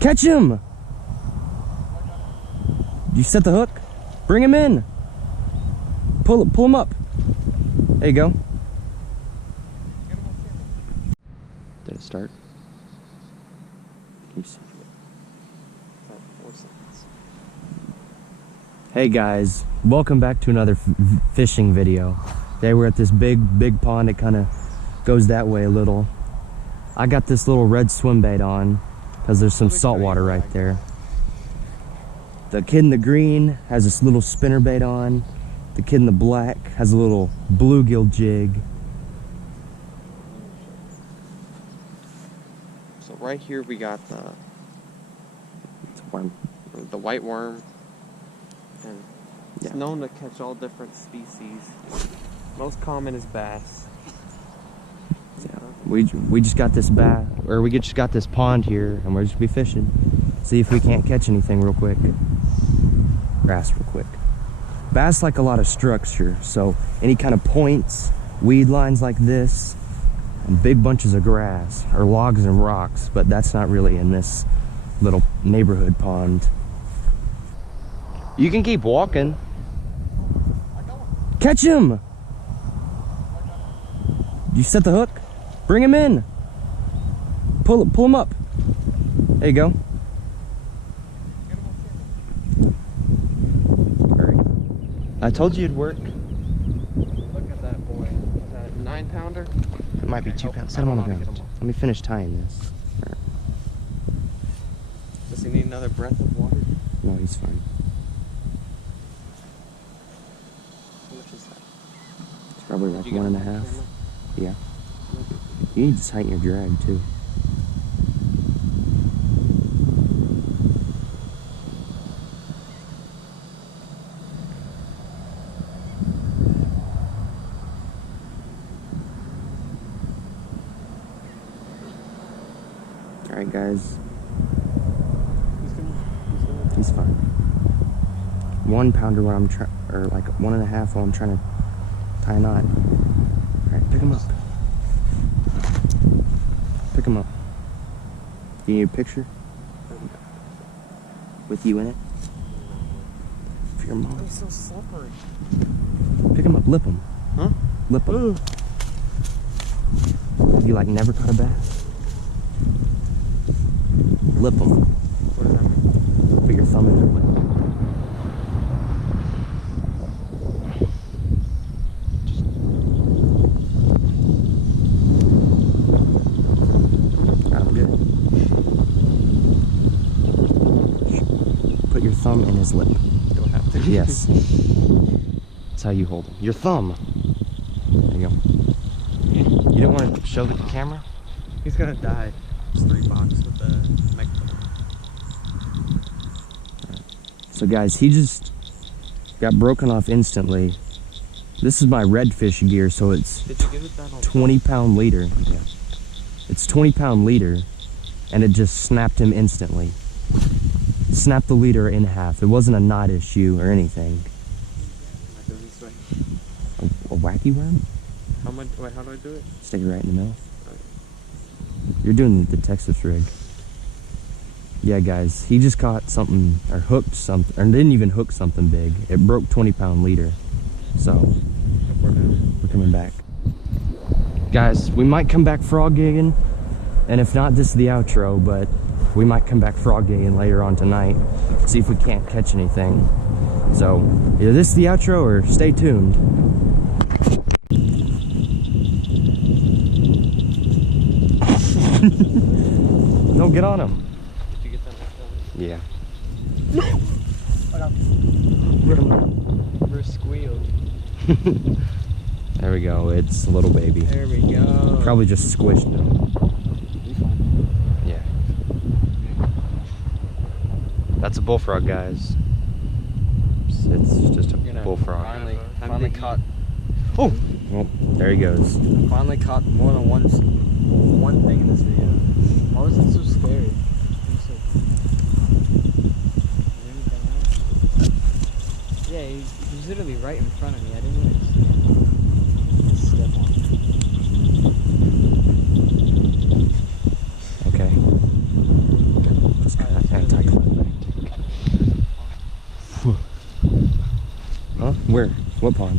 Catch him! You set the hook? Bring him in. Pull him up. There you go. Did it start? Can you see? Hey guys, welcome back to another fishing video. Today we're at this big pond. It kind of goes that way a little. I got this little red swim bait on because there's some salt water right there. The kid in the green has this little spinner bait on. The kid in the black has a little bluegill jig. So right here we got the white worm, and it's known to catch all different species. Most common is bass. Yeah, we just got this just got this pond here, and we're just be fishing. See if we can't catch anything real quick. Grass real quick. Bass like a lot of structure, so any kind of points, weed lines like this, and big bunches of grass, or logs and rocks, but that's not really in this little neighborhood pond. You can keep walking. Catch him! You set the hook? Bring him in. Pull him up. There you go. I told you it'd work. Look at that boy. Is that a 9-pounder? It might be 2 pounds. Set him on the ground. Let me finish tying this. Does he need another breath of water? No, he's fine. How much is that? It's probably like 1.5. Yeah. You need to tighten your drag too. Alright guys. He's fine. 1 pounder when I'm trying, or like 1.5 while I'm trying to tie a knot. Alright, pick him up. Pick him up. You need a picture? With you in it? For your mom. He's so slippery. Pick him up, lip him. Huh? Lip him. Have you like never caught a bass? Lip them. What does that mean? Put your thumb in their lip. Got him good. Put your thumb in his lip. Do I have to? Yes. That's how you hold him. Your thumb. There you go. You don't want to show the camera? He's gonna die. It's $3 with the microphone. So guys, he just got broken off instantly. This is my redfish gear, so it's 20-pound leader. Yeah. It's 20-pound leader, and it just snapped him instantly. Snapped the leader in half. It wasn't a knot issue or anything. A wacky worm? Wait, how do I do it? Stick it right in the middle. You're doing the Texas rig. Yeah, guys, he just caught something, or hooked something, or didn't even hook something big. It broke 20-pound leader. So, we're coming back. Guys, we might come back frog gigging, and if not, this is the outro, but we might come back frog gigging later on tonight, see if we can't catch anything. So, either this is the outro, or stay tuned. No, get on him. Did you get that? Yeah. We're squealed. There we go. It's a little baby. There we go. Probably just squished him. Yeah. That's a bullfrog, guys. It's just a bullfrog. Finally caught. Oh! Well, there he goes. I finally caught more than one thing in this video. Why was it so scary? Yeah, he was literally right in front of me. I didn't even see him. Step on it. Okay. Let's cut. Where? What pond?